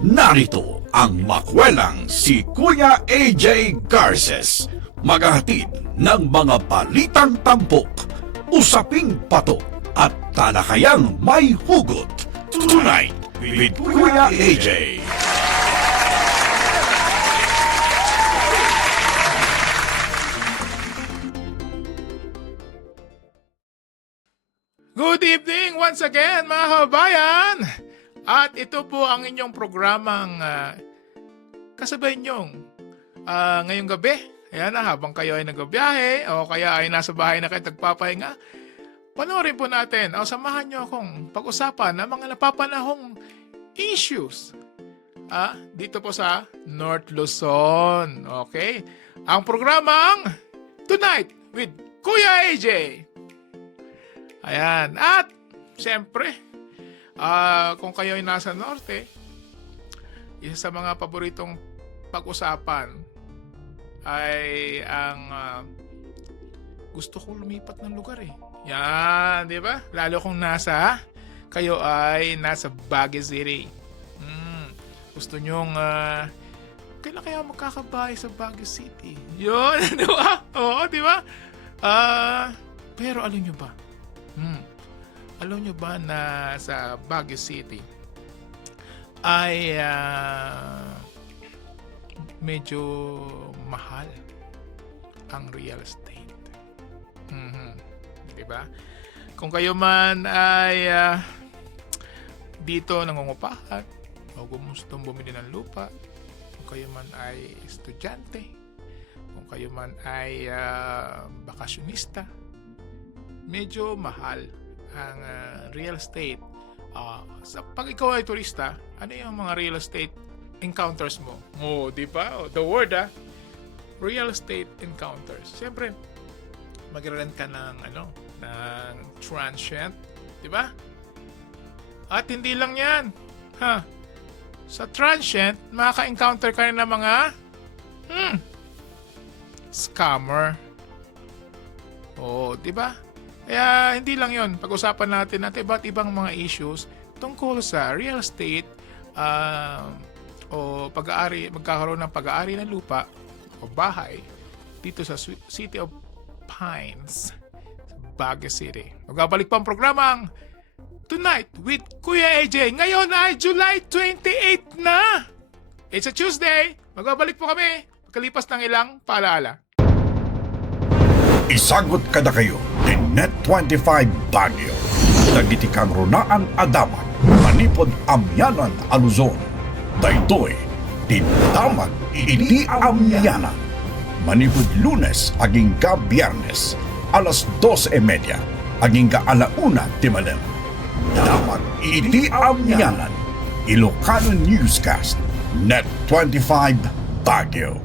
Narito ang makwelang si Kuya AJ Garces, maghahatid ng mga balitang tampok, usaping patok at talakayang may hugot. Tonight with Kuya AJ. Good evening once again mga kababayan! At ito po ang inyong programang kasabay niyong ngayong gabi. Ayan na, habang kayo ay nagbabiyahe o kaya ay nasa bahay na kayo nagpapahinga, panoorin po natin o samahan niyo akong pag-usapan ng mga napapanahong issues dito po sa North Luzon. Okay? Ang programang Tonight with Kuya AJ. Ayan. At, siyempre, kung kayo ay nasa norte, isa sa mga paboritong pag-usapan ay ang gusto ko lumipat ng lugar eh. Yan, di ba? Lalo kung kayo ay nasa Baguio City. Gusto nyong, kailan kaya magkakabahay sa Baguio City? Yun, di ba? Oo, di ba? Pero alam nyo ba? Alam nyo ba na sa Baguio City ay medyo mahal ang real estate? Diba? Kung kayo man ay dito nangungupahan o gustong bumili ng lupa, kung kayo man ay estudyante, kung kayo man ay bakasyonista, medyo mahal ang real estate. Pag ikaw ay turista, ano yung mga real estate encounters mo? Di ba? The word, real estate encounters. Siyempre, mag-rent ka ng transient, di ba? At hindi lang yan. Sa transient, makaka-encounter ka rin ng mga scammer. Di ba? Kaya hindi lang yon. Pag-usapan natin iba't ibang mga issues tungkol sa real estate o magkakaroon ng pag-aari ng lupa o bahay dito sa City of Pines, Baguio City. Magbabalik pa ang programang Tonight with Kuya AJ. Ngayon ay July 28 na. It's a Tuesday. Magbabalik po kami pagkalipas ng ilang paalaala. Isagot kada kayo ni Net25 Baguio. Nagitikang runaan adaman, manipod amyanan aluzon. Daytoy, tindaman iti amyanan. Manipod Lunes aging ka Biyernes, alas 12:30, aging ka alauna timanen. Daman iti amyanan. Ilocano Newscast, Net25 Baguio.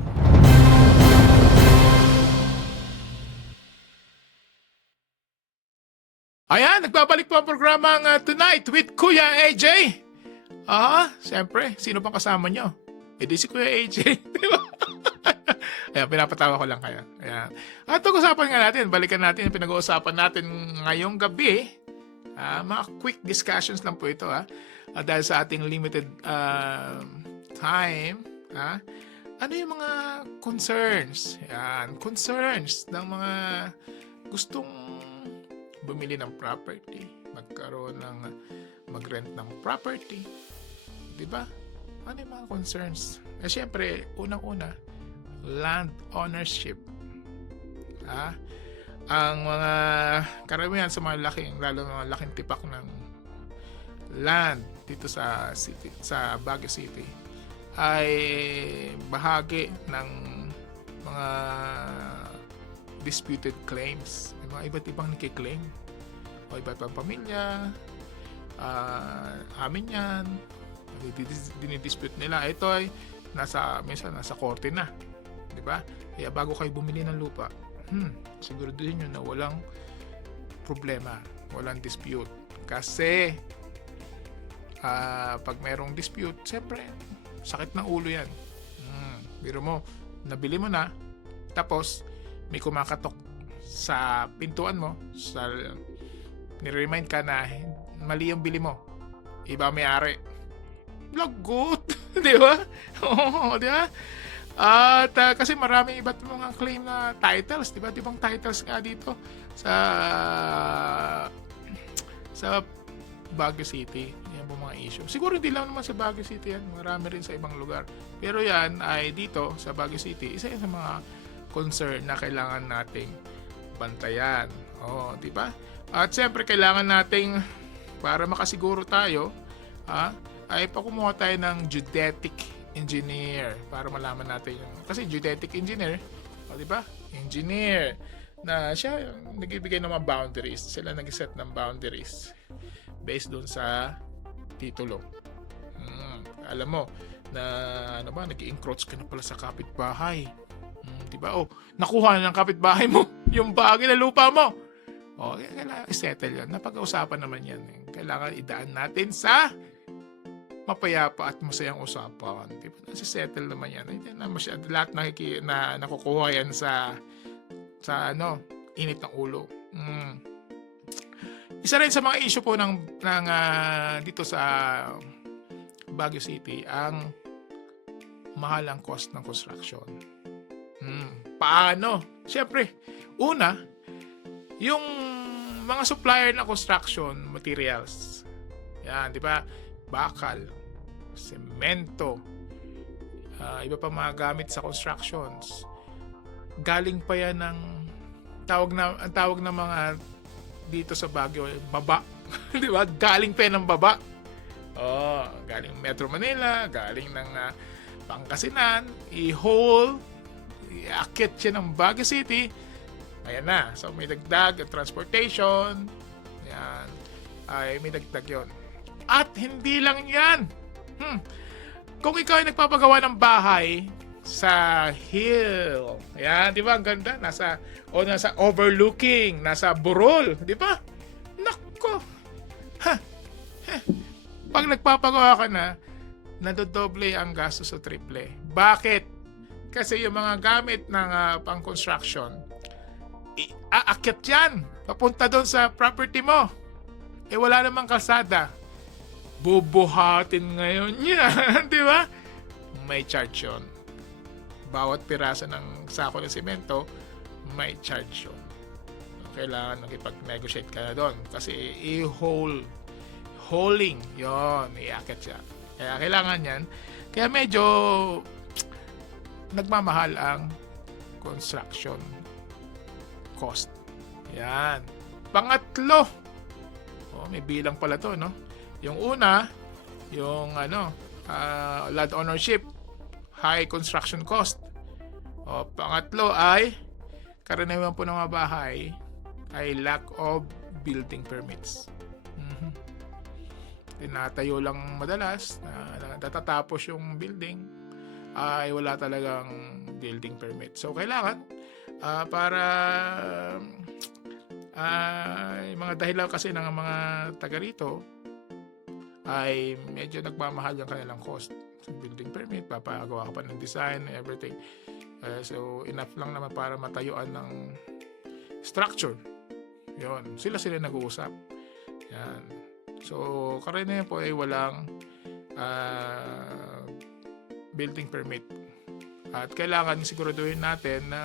Ayan, nagbabalik po ang programang Tonight with Kuya AJ. Siyempre, sino pang kasama nyo? Di si Kuya AJ. Di ba? Ayan, pinapatawa ko lang kayo. Ayan. At pag-usapan nga natin, balikan natin yung pinag-uusapan natin ngayong gabi. Mga quick discussions lang po ito. Dahil sa ating limited time. Ano yung mga concerns? Ayan, concerns ng mga gustong bumili ng property, mag-rent ng property, di ba? Ano yung mga concerns? Siyempre, unang-una, land ownership. Ang mga karamihan sa mga lalo mga laking tipak ng land dito sa city, sa Baguio City, ay bahagi ng mga disputed claims. May mga iba't ibang nakiklaim o iba't ibang pamilya, amin yan, dinidispute nila. Ito ay minsan nasa korte na, di ba? Kaya bago kayo bumili ng lupa, siguraduhin nyo na walang problema, walang dispute. Kasi pag mayroong dispute, siyempre sakit na ulo yan. Biro mo, nabili mo na, tapos may kumakatok sa pintuan mo, nire-remind ka na mali yung bili mo, iba may-ari. lagot. Di ba? Oo, di ba? At kasi marami iba't mga claim na titles, di ba? Di bang titles nga dito sa Baguio City? Yan po mga issue. Siguro hindi lang naman sa Baguio City yan. Marami rin sa ibang lugar. Pero yan ay dito sa Baguio City, isa yan sa mga concern na kailangan nating bantayan. Oh, di ba? At siyempre kailangan nating para makasiguro tayo, ay pakumuha tayo ng geodetic engineer para malaman natin yung kasi geodetic engineer, di ba? Engineer na siya yung nagbibigay ng mga boundaries. Sila nag-set ng boundaries based doon sa titulo. Alam mo na ano ba, nag-encroach ka na pala sa kapitbahay. Di ba? Oh, nakuha na ng kapitbahay mo yung bahagi ng lupa mo. Oh, kailangan i-settle yan. Napag-uusapan naman yan. Kailangan idaan natin sa mapayapa at masayang usapan. Di ba? Nasi-settle naman yan. Hindi na masyado. Lahat na nakukuha yan sa init ng ulo. Isa rin sa mga issue po ng dito sa Baguio City, ang mahalang cost ng construction. Paano? Siyempre, una, yung mga supplier na construction materials. Yan, di ba? Bakal, semento, iba pa mga gamit sa constructions. Galing pa yan ng ang tawag ng mga dito sa Baguio, baba. Di ba? Galing pa yan ng baba. Oh, galing Metro Manila, galing ng Pangasinan, i-haul, i-akit siya ng Baguio City. Ayan na. So, may dagdag, transportation. Yan. Ay, may dagdag yun. At hindi lang yan. Kung ikaw ay nagpapagawa ng bahay sa hill, yan, di ba? Ang ganda. Nasa overlooking, nasa burol, di ba? Nako. Pag nagpapagawa ka na, nadodoble ang gastos sa triple. Bakit? Kasi yung mga gamit ng pang-construction, aakyat yan. Papunta doon sa property mo. Wala namang kalsada. Bubuhatin ngayon yan. Di ba? May charge yun. Bawat pirasa ng sako ng semento, may charge yun. Kailangan makipag-negotiate ka na doon. Kasi hauling, yun, iaakit siya. Kaya kailangan yan. Kaya medyo nagmamahal ang construction cost. Yan. Pangatlo, may bilang pala to, no? Yung una, yung land ownership, high construction cost. Pangatlo ay karaniwan po ng mga bahay ay lack of building permits. Tinatayo lang madalas na natatapos yung building ay wala talagang building permit. So kailangan para mga dahilan kasi ng mga taga rito ay medyo nagmamahal yung kanilang cost. So, building permit, papagawa ka pa ng design, everything. So enough lang naman para matayuan ng structure. Yun, sila nag-uusap. Yan. So karamihan po ay walang building permit. At kailangan siguraduhin natin na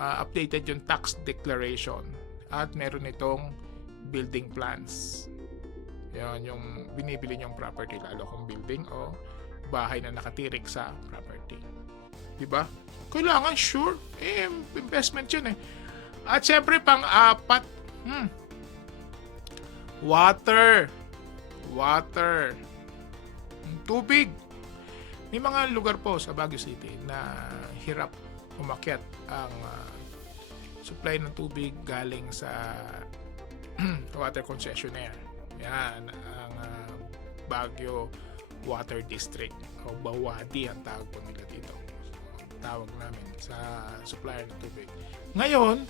updated yung tax declaration at meron itong building plans. Yan yung binibili niyong property, lalo kung building o bahay na nakatirik sa property. Diba? Kailangan sure. Investment yun eh. At syempre pang-apat, water. Tubig. May mga lugar po sa Baguio City na hirap umakyat ang supply ng tubig galing sa water concessionaire. Yan, ang Baguio Water District o Bawadi ang tawag po nila dito. Tawag namin sa supplier ng tubig. Ngayon,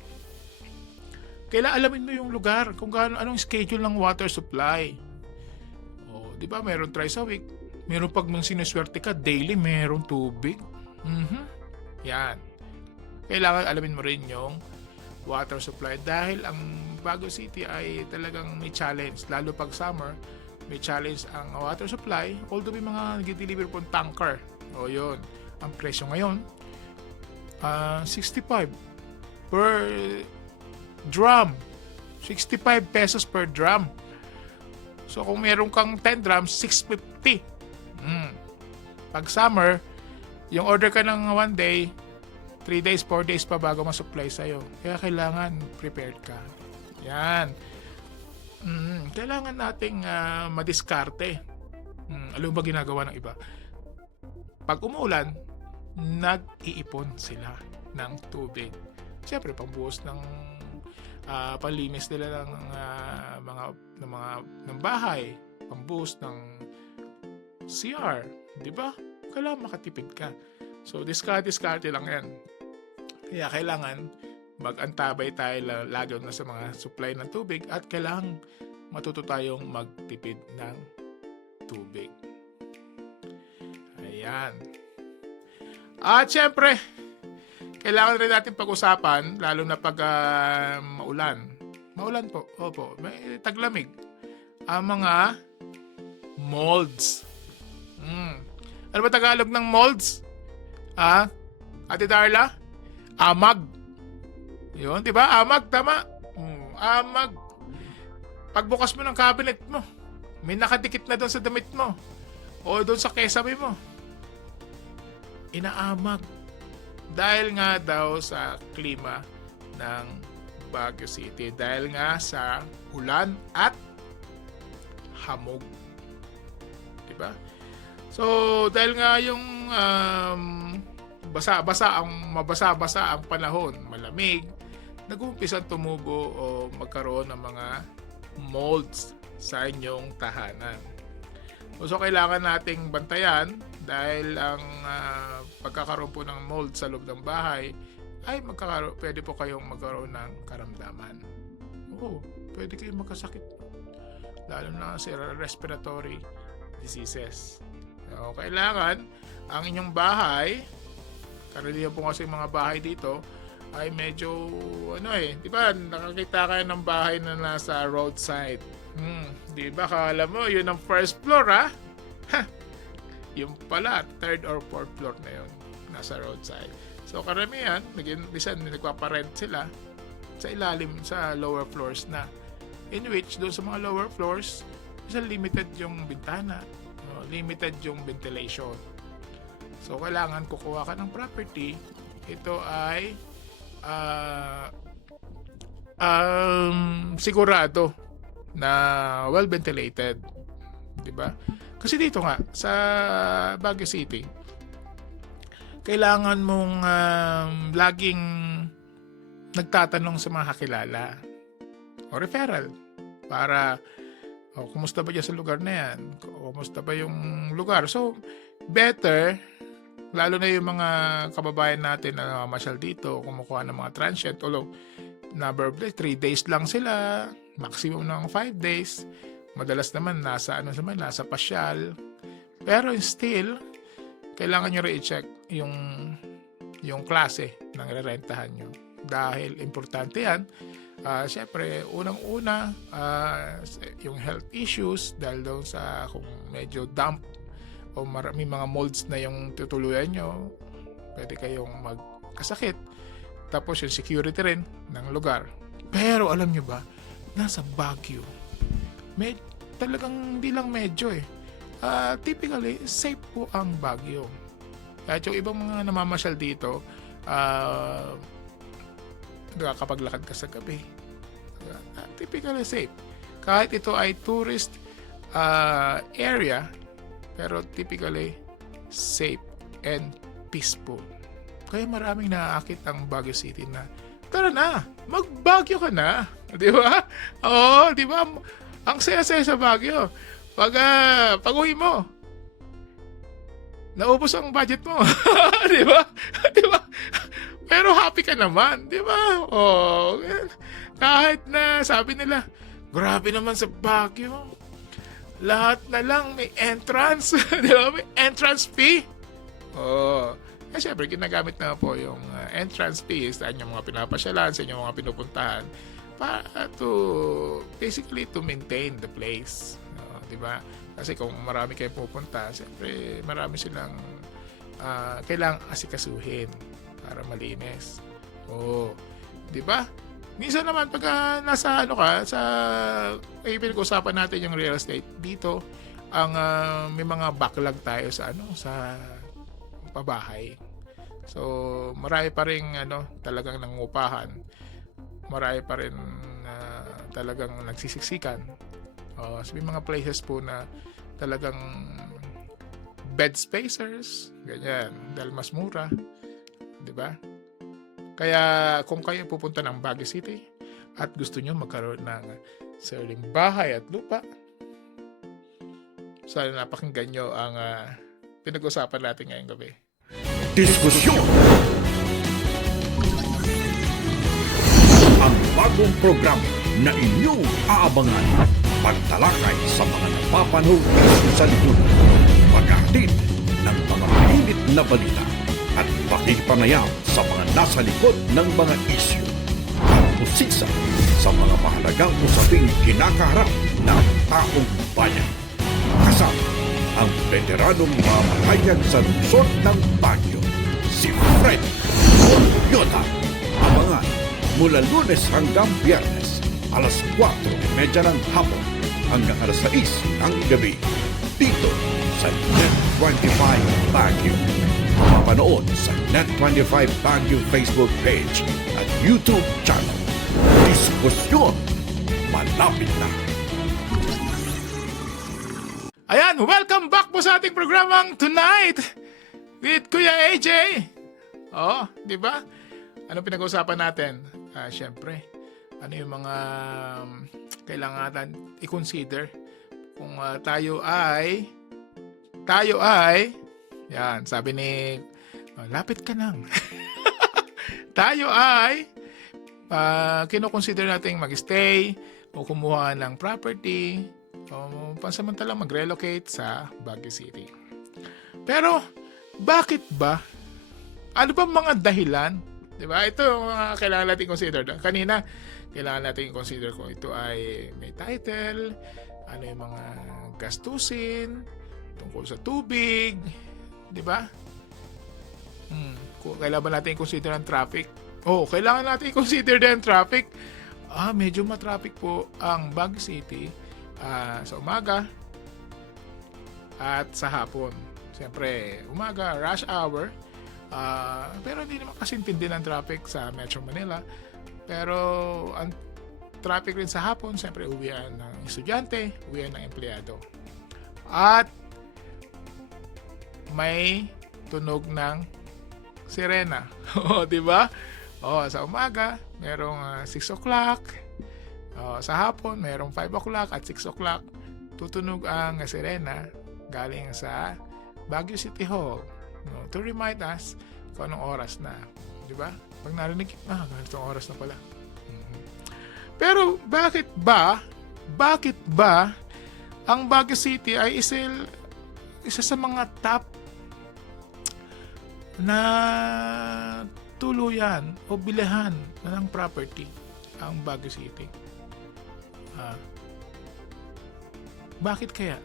kailangan alamin mo yung lugar kung anong schedule ng water supply. Di ba, meron thrice a week. Meron pag mang sinuswerte ka, daily meron tubig. Yan. Kailangan alamin mo rin yung water supply dahil ang Baguio City ay talagang may challenge lalo pag summer may challenge ang water supply, although may mga nag-deliver po ng tanker. O yun, ang presyo ngayon, 65 per drum. 65 pesos per drum. So kung meron kang 10 drums, 650. Pag summer, yung order ka ng 1 day, 3 days, 4 days pa bago ma-supply sa'yo. Kaya kailangan prepared ka. Yan. Kailangan nating madiskarte. Alam mo ba ginagawa ng iba? Pag umulan, nag-iipon sila ng tubig. Siyempre, pambuhos ng panlinis nila ng bahay, pambuhos ng CR, di ba? Kailangan makatipid ka. So, diskarte lang yan. Kaya kailangan mag-antabay tayo lagi na sa mga supply ng tubig at kailangan matuto tayong magtipid ng tubig. Ayan. At syempre, kailangan rin natin pag-usapan, lalo na pag maulan. Maulan po, opo, may taglamig. Ang mga molds. Ano ba Tagalog ng molds? Ate Darla? Amag. Yun, di ba? Amag, tama. Amag. Pagbukas mo ng cabinet mo, may nakadikit na doon sa damit mo o doon sa kesame mo. Inaamag. Dahil nga daw sa klima ng Baguio City. Dahil nga sa ulan at hamog. Diba? So, dahil nga yung mabasa-basa ang panahon, malamig, nag-umpisa tumubo o magkaroon ng mga molds sa inyong tahanan. So, kailangan nating bantayan dahil ang pagkakaroon po ng mold sa loob ng bahay ay pwede po kayong magkaroon ng karamdaman. Oo, pwede kayong magkasakit. Lalo na sa respiratory diseases. So, kailangan ang inyong bahay, karamihan po kasi mga bahay dito, ay medyo di ba nakakita kayo ng bahay na nasa roadside. Di ba kala mo yun ang first floor yung pala third or fourth floor na yun nasa roadside. So karamihan nagpaparent sila sa ilalim sa lower floors na, in which doon sa mga lower floors limited yung bintana, limited yung ventilation. So kailangan kukuha ka ng property, ito ay sigurado na well ventilated, di ba? Kasi dito nga sa Baguio City, kailangan mong laging nagtatanong sa mga kakilala o referral para kumusta ba dyan sa lugar na yan, kumusta ba yung lugar. So better, lalo na yung mga kababayan natin na masyal dito, kumukuha ng mga transient, although number of days, 3 days lang sila, maximum ng 5 days. Madalas naman nasa pasyal. Pero still, kailangan nyo rin i-check yung klase ng rerentahan nyo. Dahil importante yan. Siyempre, unang-una, yung health issues, dahil doon sa kung medyo damp o may mga molds na yung tutuluyan nyo, pwede kayong magkasakit. Tapos yung security rin ng lugar. Pero alam nyo ba, nasa Baguio, talagang hindi lang medyo typically, safe po ang Baguio. Kahit yung ibang mga namamasyal dito, nakakapaglakad ka sa gabi. Typically safe. Kahit ito ay tourist area, pero typically safe and peaceful. Kaya maraming naaakit ang Baguio City na, tara na, mag-Baguio ka na. Di ba? Oo, di ba? Ang saya-saya sa Baguio. Pag uwi mo, naubos ang budget mo. Di ba? Di ba? Pero happy ka naman. Di ba? Oh, kahit na sabi nila, grabe naman sa Baguio. Lahat na lang may entrance. Di ba? May entrance fee. Oh. Eh, syempre, ginagamit na po yung entrance fees sa inyong mga pinapasyalan, sa inyong mga pinupuntahan para to basically to maintain the place. di ba? Kasi kung marami kayong pupunta, siyempre marami silang kailangang asikasuhin para malinis. Oo, di ba? Minsan naman pag nasa pinag-usapan natin yung real estate dito, may mga backlog tayo sa sa pabahay. So marami pa ring talagang nangungupahan. Marami pa rin talagang nagsisiksikan. So may mga places po na talagang bed spacers, ganyan, dahil mas mura, di ba? Kaya kung kayo pupunta ng Baguio City at gusto nyo magkaroon ng sariling bahay at lupa, sana napakinggan nyo ang pinag-usapan natin ngayong gabi. Diskusyon. Ang bagong programa na inyong aabangan. Pagtalakay sa mga napapanahong isyu sa lipunan. Paghahatid ng mga mainit na balita at pakikipanayam sa mga nasa likod ng mga isyu. At pusisa sa mga mahalagang usaping kinakaharap ng taong bayan. Kasama ang veteranong mamahayag sa lungsod ng Baguio, si Fred Yoda. Abangan mula Lunes hanggang Biyernes, alas 4:30 ng hapon hanggang alas 6 ng gabi. Dito sa Net25 Baguio. Mapanood sa Net25 Baguio Facebook page at YouTube channel. Diskusyon malapit na. Ayan, welcome back po sa ating programang Tonight with Kuya AJ. Di ba? Ano pinag-uusapan natin? Siyempre, ano yung mga kailangan natin i-consider kung tayo ay yan, sabi ni lapit ka lang. Tayo ay kino-consider natin mag-stay o kumuha ng property o pansamantalang mag-relocate sa Baguio City. Pero bakit ba? Ano ba mga dahilan? Diba? Ito yung mga kailangan natin consider. Kanina, kailangan natin consider kung ito ay may title, ano yung mga gastusin, tungkol sa tubig, di ba? Kailangan ba natin consider ang traffic? Kailangan natin consider din ang traffic. Medyo matraffic po ang Baguio City sa umaga at sa hapon. Siyempre, umaga, rush hour. Pero hindi naman kasi intindi ng traffic sa Metro Manila. Pero ang traffic rin sa hapon, siyempre uwian ng estudyante, uwian ng empleyado. At may tunog ng sirena. Di ba? Sa umaga, merong 6 o'clock. Sa hapon, merong 5 o'clock at 6 o'clock. Tutunog ang sirena galing sa Baguio City Hall. To remind us kung anong oras na. Di ba? Pag narinig, ganitong oras na pala. Pero bakit ba ang Baguio City ay isa sa mga top na tuluyan o bilihan ng property ang Baguio City? Bakit kaya?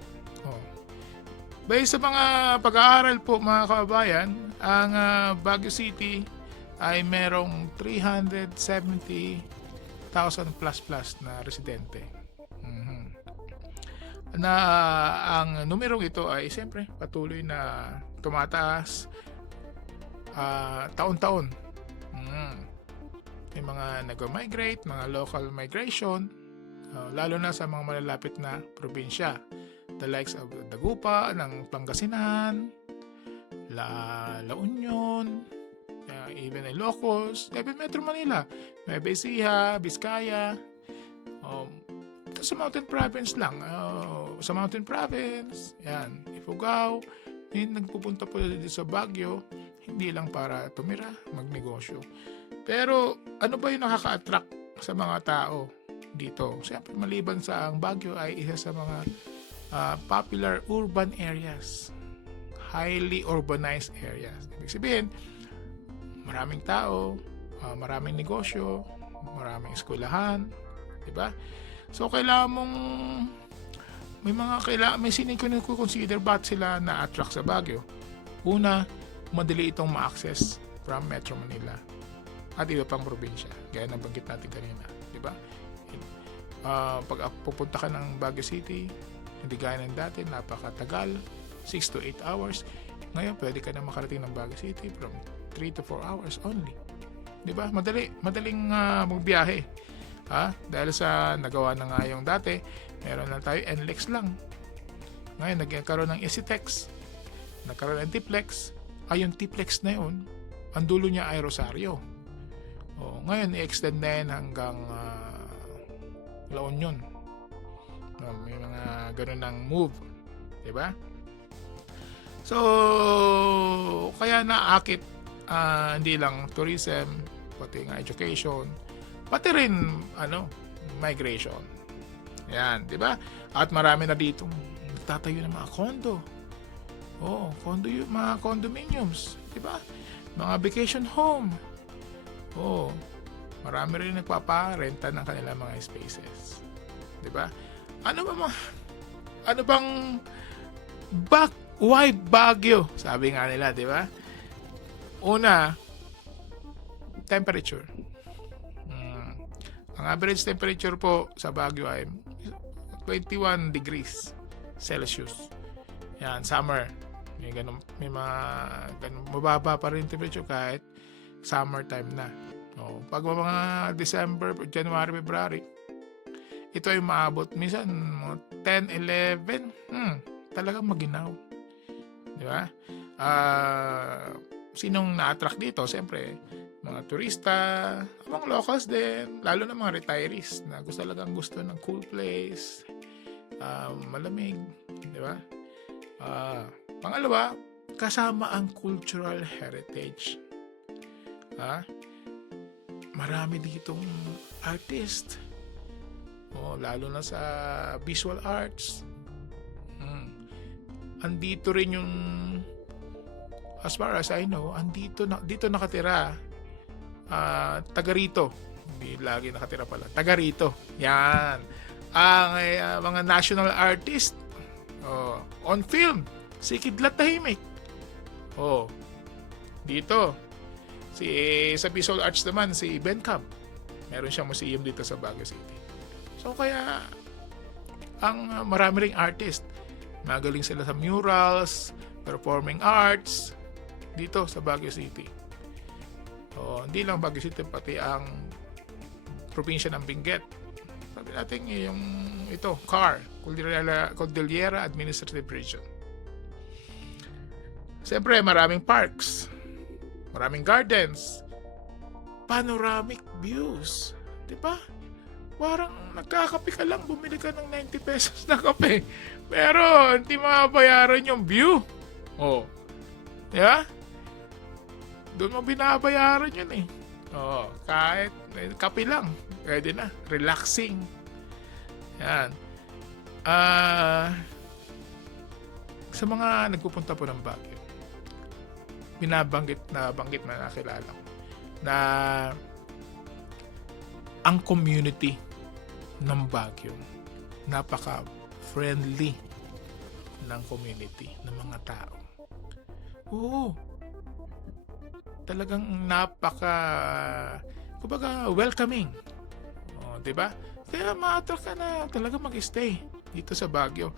Based sa mga pag-aaral po mga kababayan, ang Baguio City ay merong 370,000 plus na residente. Na ang numerong ito ay siyempre patuloy na tumataas taon-taon. May mga nag-migrate, mga local migration, lalo na sa mga malalapit na probinsya. The likes of Dagupa, ng Pangasinan, La Union, even Ilocos, even Metro Manila, Nueva Ecija, Vizcaya, sa Mountain Province lang. Sa Mountain Province, yan, Ifugao, nagpupunta po dito sa Baguio, hindi lang para tumira, magnegosyo. Pero ano ba yung nakaka-attract sa mga tao dito? Siyempre, maliban sa ang Baguio ay isa sa mga popular urban areas, highly urbanized areas. Ibig sabihin, maraming tao, maraming negosyo, maraming eskwelahan, di ba? So kailangan mong may consider ba't sila na-attract sa Baguio. Una, madali itong ma-access from Metro Manila at iba pang probinsya. Gaya ng banggit natin kanina, di ba? Pag pupunta ka ng Baguio City, hindi gaya ng dati, napakatagal, 6 to 8 hours. Ngayon, pwede ka na makarating ng Baguio City from 3 to 4 hours only. Di ba? Madaling magbiyahe. Dahil sa nagawa na nga yung dati, meron na tayo NLEX lang. Ngayon, nagkaroon ng EasyTex. Nagkaroon ng Tiplex. Yung Tiplex na yun, ang dulo niya ay Rosario. Ngayon, i-extend na yan hanggang La Union. May mga ganun ng move. Diba? So, kaya naakit hindi lang tourism, pati nga education, pati rin migration. Yan, di ba? At marami na dito nagtatayo ng mga condo. Mga condominiums, di ba? Mga vacation home. Marami rin nagpaparenta ng kanilang mga spaces. Di ba? Ano bang why Baguio? Sabi nga nila, di ba? Una, temperature. Ang average temperature po sa Baguio ay 21 degrees Celsius. Yan, summer. May mga ganun, mababa pa rin temperature kahit summertime na. Pag mga December, January, February, ito ay maabot minsan 10, 11, talagang maginaw. Di ba? Sinong na-attract dito? Siyempre, mga turista, mga locals din, lalo na mga retirees na gusto ng cool place, malamig, di ba? Pangalawa, kasama ang cultural heritage. Marami ditong artist, lalo na sa visual arts. Andito rin yung, as far as I know, dito nakatira, taga rito. Hindi lagi nakatira pala. Taga rito. Yan. Ang mga national artist on film. Si Kidlat Tahimik. Dito. Sa visual arts naman, si Ben Cab. Meron siyang museum dito sa Baguio City. So kaya, ang marami ring artist. Magaling sila sa murals, performing arts, dito sa Baguio City. Hindi lang Baguio City, pati ang probinsya ng Benguet. Sabi natin yung CAR, Cordillera Administrative Region. Siyempre, maraming parks, maraming gardens, panoramic views. Di ba? Parang nagkakape ka lang, bumili ka ng 90 pesos na kape. Pero hindi mabayaran yung view. Di ba? Doon mo binabayaran yun eh. Kahit kape lang, pwede na. Relaxing. Yan. Sa mga nagpupunta po ng Baguio, binabanggit na nakilala ko na ang community ng Baguio napaka-friendly ng community, ng mga tao. Talagang kumbaga welcoming. Diba? Kaya ma-attract ka na talaga mag-stay dito sa Baguio.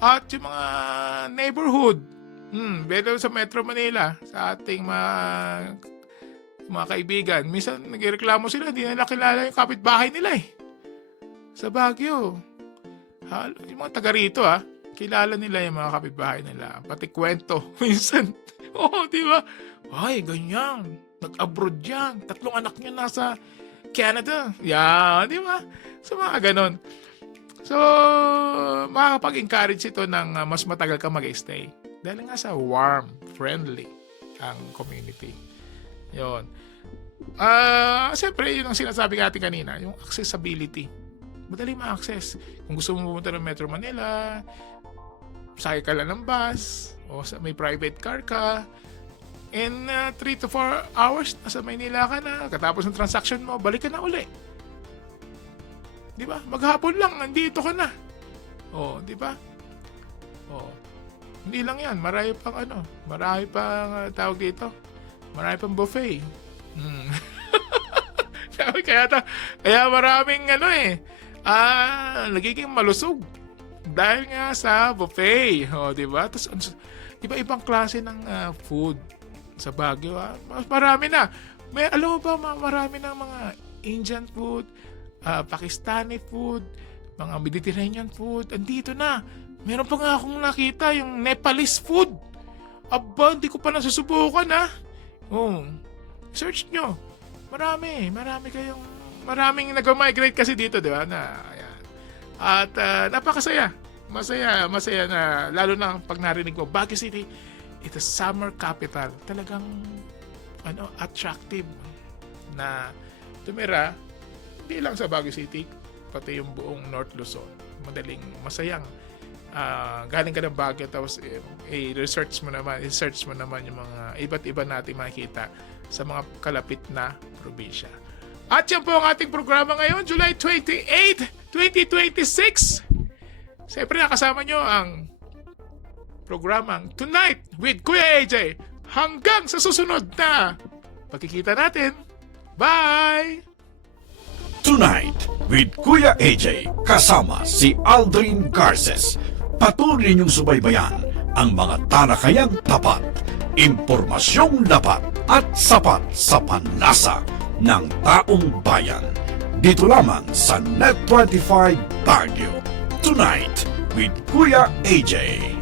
At yung mga neighborhood, better sa Metro Manila, sa ating mga kaibigan, minsan nagreklamo sila, hindi nila kilala yung kapitbahay nila sa Baguio. Yung mga taga rito kilala nila yung mga kapitbahay nila, pati kwento minsan. Di ba? Ay, ganyan, nag-abroad yan, 3 anak niya nasa Canada. Yan, di ba? So mga ganon. So makakapag-encourage ito ng mas matagal ka mag-stay dahil nga sa warm, friendly ang community. Yun. Siyempre, yun ang sinasabi natin kanina, yung accessibility. Madali ma-access. Kung gusto mo pumunta ng Metro Manila, sakay ka lang ng bus, o may private car ka, in 3 to 4 hours, nasa Maynila ka na, katapos ng transaction mo, balik ka na uli. Di ba? Maghapon lang, nandito ka na. Oh, di ba? Oh. Hindi lang 'yan, marami pang tawag dito. Marami pang buffet. Kaya maraming nagiging malusog dahil nga sa buffet. Oh, di ba? Tapos iba-ibang klase ng food sa Baguio. Marami na. Alam mo ba, marami ng mga Indian food, Pakistani food, mga Mediterranean food. Andito na. Meron pa nga akong nakita yung Nepalese food. Aba, hindi ko pa nasusubukan Oh, search nyo. Maraming nag-migrate kasi dito, di ba? Ayan. At napakasaya. Masaya na, lalo na pag narinig mo, Baguio City, ito summer capital. Talagang attractive na tumira, hindi lang sa Baguio City, pati yung buong North Luzon. Masayang galing ka ng Baguio, tapos i-search mo naman yung mga iba't iba nating makikita sa mga kalapit na probinsya. At yan po ang ating programa ngayon, July 28, 2026. Siyempre nakasama nyo ang programang Tonight with Kuya AJ. Hanggang sa susunod na pagkikita natin. Bye! Tonight with Kuya AJ kasama si Aldrin Garces. Patuloy niyong subaybayan ang mga talakayang tapat, impormasyong dapat at sapat sa panlasa ng taong bayan. Dito lamang sa Net 25 Baguio. Tonight with Kuya AJ.